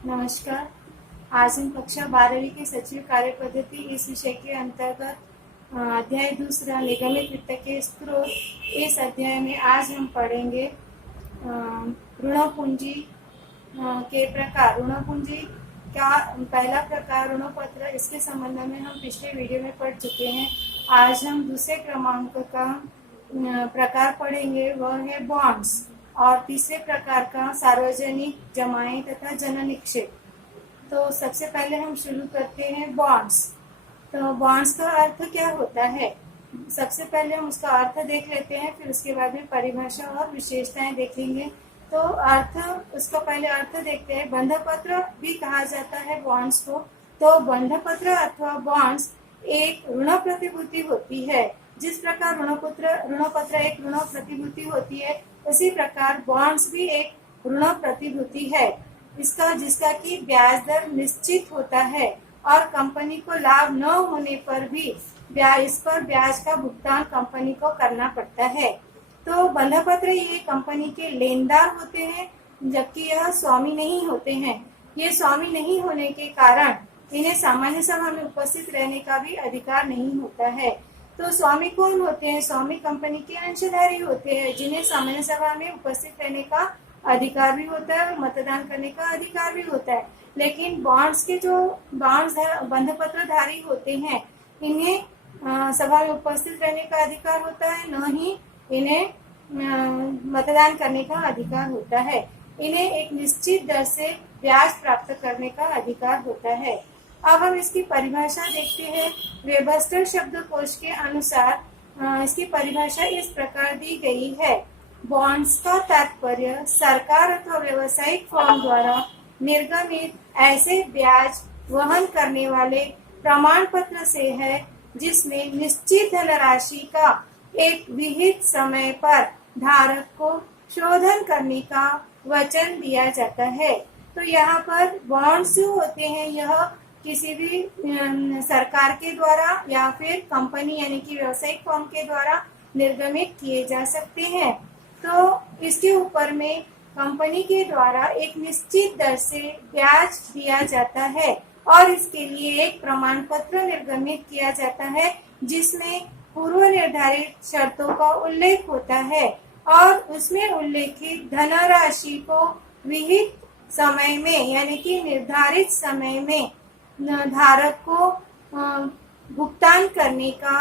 नमस्कार। आज हम कक्षा 12वीं के सचिव कार्य पद्धति इस विषय के अंतर्गत अध्याय दूसरा निगमित वित्त के स्रोत, इस अध्याय में आज हम पढ़ेंगे ऋण पूंजी के प्रकार। ऋण पूंजी का पहला प्रकार ऋण पत्र, इसके संबंध में हम पिछले वीडियो में पढ़ चुके हैं। आज हम दूसरे क्रमांक का प्रकार पढ़ेंगे, वह है बॉन्ड्स, और तीसरे प्रकार का सार्वजनिक जमाएं तथा जन निक्षेप। तो सबसे पहले हम शुरू करते हैं बॉन्ड्स। तो बॉन्ड्स का अर्थ क्या होता है, सबसे पहले हम उसका अर्थ देख लेते हैं, फिर उसके बाद में परिभाषा और विशेषताएं देखेंगे। तो अर्थ, उसका पहले अर्थ देखते हैं। बंध पत्र भी कहा जाता है बॉन्ड्स को। तो बंध पत्र अथवा बॉन्ड्स एक ऋण प्रतिभूति होती है। जिस प्रकार ऋण पत्र एक ऋण प्रतिभूति होती है, उसी प्रकार बॉन्ड्स भी एक ऋण प्रतिभूति है, जिसका कि ब्याज दर निश्चित होता है और कंपनी को लाभ न होने पर भी इस पर ब्याज का भुगतान कंपनी को करना पड़ता है। तो बंध पत्र ये कंपनी के लेनदार होते हैं, जबकि यह स्वामी नहीं होते हैं। ये स्वामी नहीं होने के कारण इन्हें सामान्य सभा में उपस्थित रहने का भी अधिकार नहीं होता है। तो स्वामी कौन होते हैं? स्वामी कंपनी के अंशधारी होते हैं, जिन्हें सामान्य सभा में उपस्थित रहने का अधिकार भी होता है और मतदान करने का अधिकार भी होता है। लेकिन बॉन्ड्स के जो बंध पत्रधारी होते हैं, इन्हें सभा में उपस्थित रहने का अधिकार होता है, न ही इन्हें मतदान करने का अधिकार होता है। इन्हें एक निश्चित दर से ब्याज प्राप्त करने का अधिकार होता है। अब हम इसकी परिभाषा देखते हैं। वेबस्टर शब्दकोश के अनुसार इसकी परिभाषा इस प्रकार दी गई है। बॉन्ड्स का तात्पर्य सरकार अथवा व्यवसायिक फर्म द्वारा निर्गमित ऐसे ब्याज वहन करने वाले प्रमाण पत्र से है, जिसमें निश्चित धनराशि का एक विहित समय पर धारक को शोधन करने का वचन दिया जाता है। तो यहाँ पर बॉन्ड्स जो होते हैं, यह किसी भी सरकार के द्वारा या फिर कंपनी यानी कि व्यवसायिक फर्म के द्वारा निर्गमित किए जा सकते हैं। तो इसके ऊपर में कंपनी के द्वारा एक निश्चित दर से ब्याज दिया जाता है और इसके लिए एक प्रमाण पत्र निर्गमित किया जाता है, जिसमें पूर्व निर्धारित शर्तों का उल्लेख होता है और उसमें उल्लेखित धनराशि को विहित समय में यानी कि निर्धारित समय में धारक को भुगतान करने का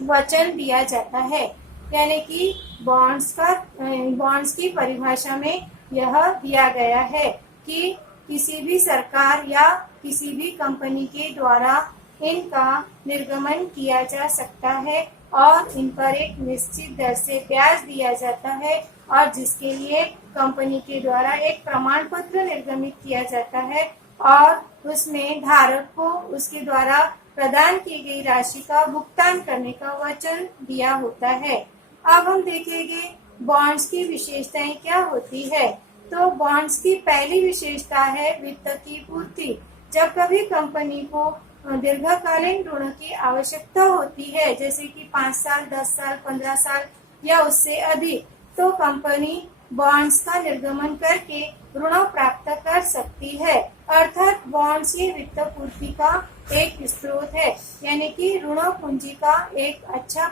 वचन दिया जाता है। यानी कि बॉन्ड्स की परिभाषा में यह दिया गया है कि किसी भी सरकार या किसी भी कंपनी के द्वारा इनका निर्गमन किया जा सकता है और इन पर एक निश्चित दर से ब्याज दिया जाता है, और जिसके लिए कंपनी के द्वारा एक प्रमाण पत्र निर्गमित किया जाता है और उसमें धारक को उसके द्वारा प्रदान की गई राशि का भुगतान करने का वचन दिया होता है। अब हम देखेंगे बॉन्ड्स की विशेषताएं क्या होती है। तो बॉन्ड्स की पहली विशेषता है वित्त की पूर्ति। जब कभी कंपनी को दीर्घकालीन ऋण की आवश्यकता होती है, जैसे कि 5 साल, 10 साल, 15 साल या उससे अधिक, तो कंपनी बॉन्ड्स का निर्गमन करके ऋण प्राप्त कर सकती है। अर्थात बॉन्ड्स ये वित्त पूर्ति का एक स्रोत है, यानी कि ऋण पूंजी का एक अच्छा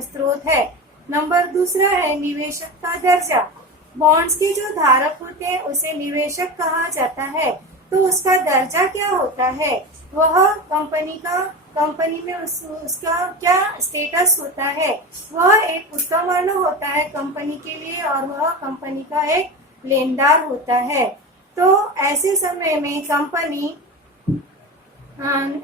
स्रोत है। नंबर दूसरा है निवेशक का दर्जा। बॉन्ड्स के जो धारक होते हैं उसे निवेशक कहा जाता है। तो उसका दर्जा क्या होता है, वह कंपनी में उसका क्या स्टेटस होता है, वह एक उत्तम वर्ण होता है कंपनी के लिए और वह कंपनी का एक लेनदार होता है। तो ऐसे समय में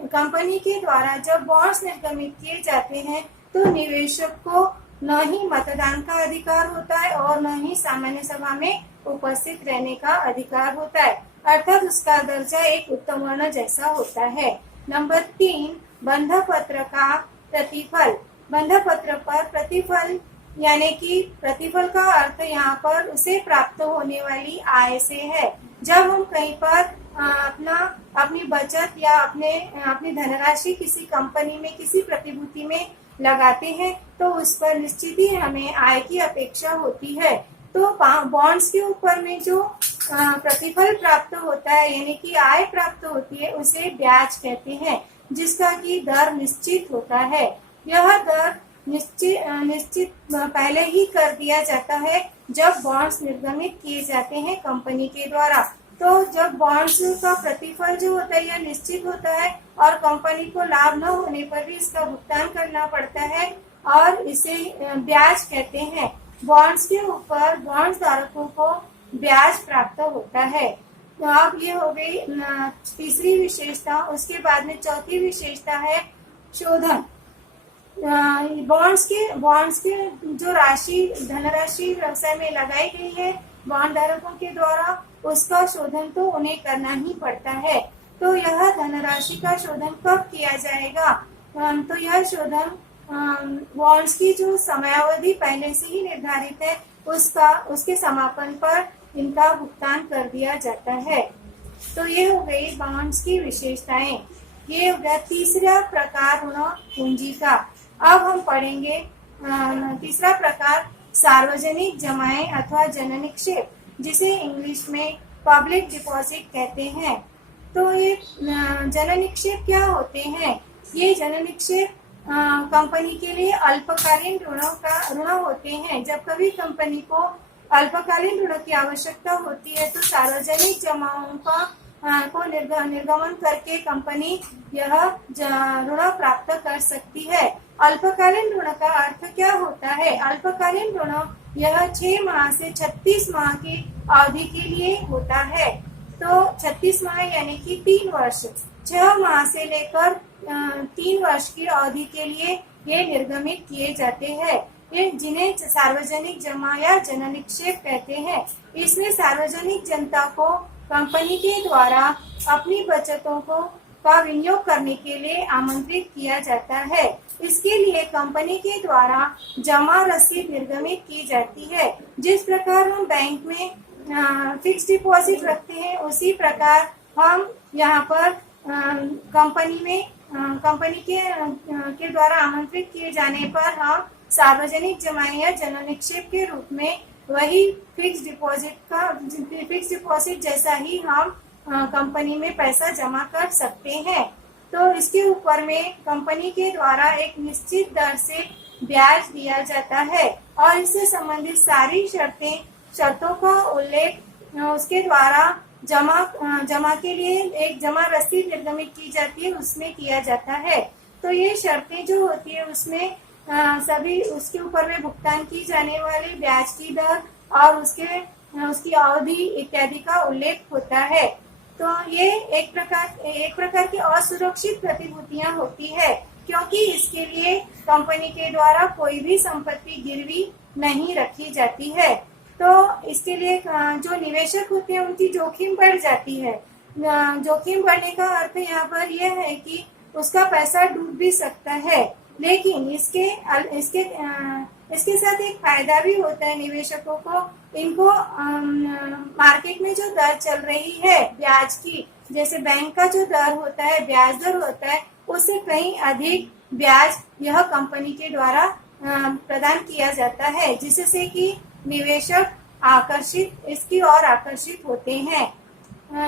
कंपनी के द्वारा जब बॉन्ड्स निर्गमित किए जाते हैं, तो निवेशक को न ही मतदान का अधिकार होता है और न ही सामान्य सभा में उपस्थित रहने का अधिकार होता है, अर्थात उसका दर्जा एक उत्तम वर्ण जैसा होता है। नंबर 3, बंध पत्र का प्रतिफल। बंध पत्र पर प्रतिफल यानी कि प्रतिफल का अर्थ यहाँ पर उसे प्राप्त होने वाली आय से है। जब हम कहीं पर अपनी बचत या अपनी धनराशि किसी कंपनी में, किसी प्रतिभूति में लगाते हैं, तो उस पर निश्चित ही हमें आय की अपेक्षा होती है। तो बॉन्ड्स के ऊपर में जो प्रतिफल प्राप्त होता है यानी कि आय प्राप्त होती है उसे ब्याज कहते हैं, जिसका की दर निश्चित होता है। यह दर निश्चित पहले ही कर दिया जाता है जब बॉन्ड्स निर्गमित किए जाते हैं कंपनी के द्वारा। तो जब बॉन्ड्स का प्रतिफल जो होता है यह निश्चित होता है और कंपनी को लाभ न होने पर भी इसका भुगतान करना पड़ता है और इसे ब्याज कहते हैं। बॉन्ड्स के ऊपर बॉन्ड धारकों को ब्याज प्राप्त होता है। तो अब ये हो गई तीसरी विशेषता। उसके बाद में चौथी विशेषता है शोधन। बॉन्ड्स के जो राशि धनराशि व्यवसाय में लगाई गई है बॉन्ड धारकों के द्वारा, उसका शोधन तो उन्हें करना ही पड़ता है। तो यह धनराशि का शोधन कब किया जाएगा? तो यह शोधन बॉन्ड्स की जो समयावधि पहले से ही निर्धारित है उसके समापन पर इनका भुगतान कर दिया जाता है। तो ये हो गई बॉन्ड्स की विशेषताएं। ये हो गया तीसरा प्रकार ऋण पूंजी का। अब हम पढ़ेंगे तीसरा प्रकार सार्वजनिक जमाएं अथवा जननिक्षेप, जिसे इंग्लिश में पब्लिक डिपॉजिट कहते हैं। तो ये जननिक्षेप क्या होते हैं? ये जननिक्षेप कंपनी के लिए अल्पकालीन ऋण होते हैं। जब कभी कंपनी को अल्पकालीन ऋण की आवश्यकता होती है तो सार्वजनिक जमाओं को निर्गमन करके कंपनी यह ऋण प्राप्त कर सकती है। अल्पकालीन ऋण का अर्थ क्या होता है? अल्पकालीन ऋण यह 6 माह से 36 माह की अवधि के लिए होता है। तो 36 माह यानी कि 3 वर्ष, 6 माह से लेकर 3 वर्ष की अवधि के लिए ये निर्गमित किए जाते हैं। ये जिन्हें सार्वजनिक जमा या जननिक्षेप कहते हैं। इसमें सार्वजनिक जनता को कंपनी के द्वारा अपनी बचतों का विनियोग करने के लिए आमंत्रित किया जाता है। इसके लिए कंपनी के द्वारा जमा रसीद निर्गमित की जाती है। जिस प्रकार हम बैंक में फिक्स डिपॉजिट रखते हैं उसी प्रकार हम यहाँ पर कंपनी के द्वारा आमंत्रित किए जाने पर हम सार्वजनिक जमा या जननिक्षेप के रूप में वही फिक्स डिपॉजिट जैसा ही हम कंपनी में पैसा जमा कर सकते हैं। तो इसके ऊपर में कंपनी के द्वारा एक निश्चित दर से ब्याज दिया जाता है और इससे संबंधित सारी शर्तों का उल्लेख उसके द्वारा जमा के लिए एक जमा रसीद निर्गमित की जाती है उसमें किया जाता है। तो ये शर्तें जो होती है उसमें सभी उसके ऊपर में भुगतान की जाने वाली ब्याज की दर और उसकी अवधि इत्यादि का उल्लेख होता है। तो ये एक प्रकार की असुरक्षित प्रतिभूतियां होती है, क्योंकि इसके लिए कंपनी के द्वारा कोई भी संपत्ति गिरवी नहीं रखी जाती है। तो इसके लिए जो निवेशक होते हैं उनकी जोखिम बढ़ जाती है। जोखिम बढ़ने का अर्थ यहाँ पर यह है कि उसका पैसा डूब भी सकता है, लेकिन इसके साथ एक फायदा भी होता है निवेशकों को। इनको मार्केट में जो दर चल रही है ब्याज की, जैसे बैंक का जो दर होता है ब्याज दर होता है, उससे कहीं अधिक ब्याज यह कंपनी के द्वारा प्रदान किया जाता है, जिससे कि निवेशक इसकी ओर आकर्षित होते हैं।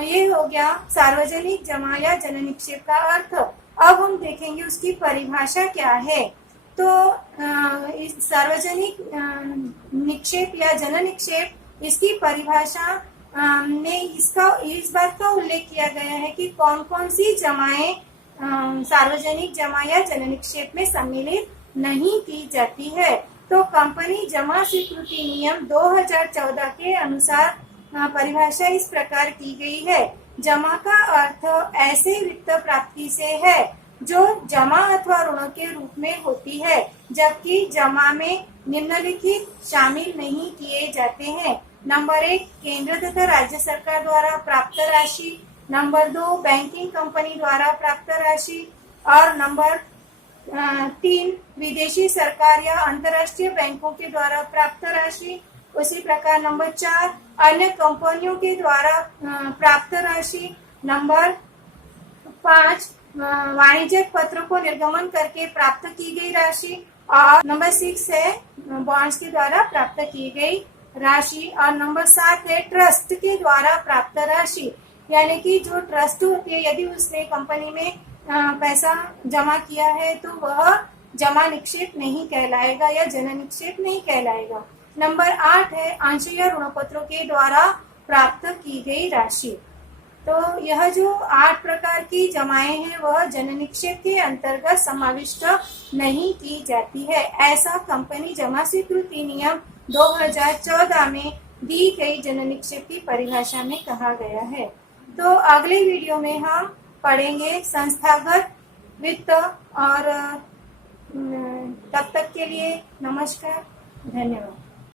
ये हो गया सार्वजनिक जमा या जननिक्षेप का अर्थ। अब हम देखेंगे उसकी परिभाषा क्या है। तो इस सार्वजनिक निक्षेप या जननिक्षेप, इसकी परिभाषा में इस बात का उल्लेख किया गया है कि कौन कौन सी जमाएं सार्वजनिक जमा या जननिक्षेप में सम्मिलित नहीं की जाती है। तो कंपनी जमा स्वीकृति नियम 2014 के अनुसार परिभाषा इस प्रकार की गई है। जमा का अर्थ ऐसे वित्त प्राप्ति से है जो जमा अथवा ऋण के रूप में होती है, जबकि जमा में निम्नलिखित शामिल नहीं किए जाते हैं। नंबर 1 केंद्र तथा राज्य सरकार द्वारा प्राप्त राशि, नंबर 2 बैंकिंग कंपनी द्वारा प्राप्त राशि और नंबर 3 विदेशी सरकार या अंतर्राष्ट्रीय बैंकों के द्वारा प्राप्त राशि। उसी प्रकार नंबर 4 अन्य कंपनियों के द्वारा प्राप्त राशि। नंबर 5 वाणिज्यिक पत्रों को निर्गमन करके प्राप्त की गई राशि। और नंबर 6 है बॉन्ड्स के द्वारा प्राप्त की गई राशि। और नंबर 7 है ट्रस्ट के द्वारा प्राप्त राशि, यानी कि जो ट्रस्ट होती है, यदि उसने कंपनी में पैसा जमा किया है तो वह जमा निक्षेप नहीं कहलाएगा या जन निक्षेप नहीं कहलाएगा। नंबर 8 है आंशिक ऋणपत्रों के द्वारा प्राप्त की गई राशि। तो यह जो 8 प्रकार की जमाएं हैं वह जन निक्षेप के अंतर्गत समाविष्ट नहीं की जाती है, ऐसा कंपनी जमा स्वीकृति नियम 2014 में दी गई जन निक्षेप की परिभाषा में कहा गया है। तो अगले वीडियो में हम पढ़ेंगे संस्थागत वित्त। और तब तक के लिए नमस्कार, धन्यवाद।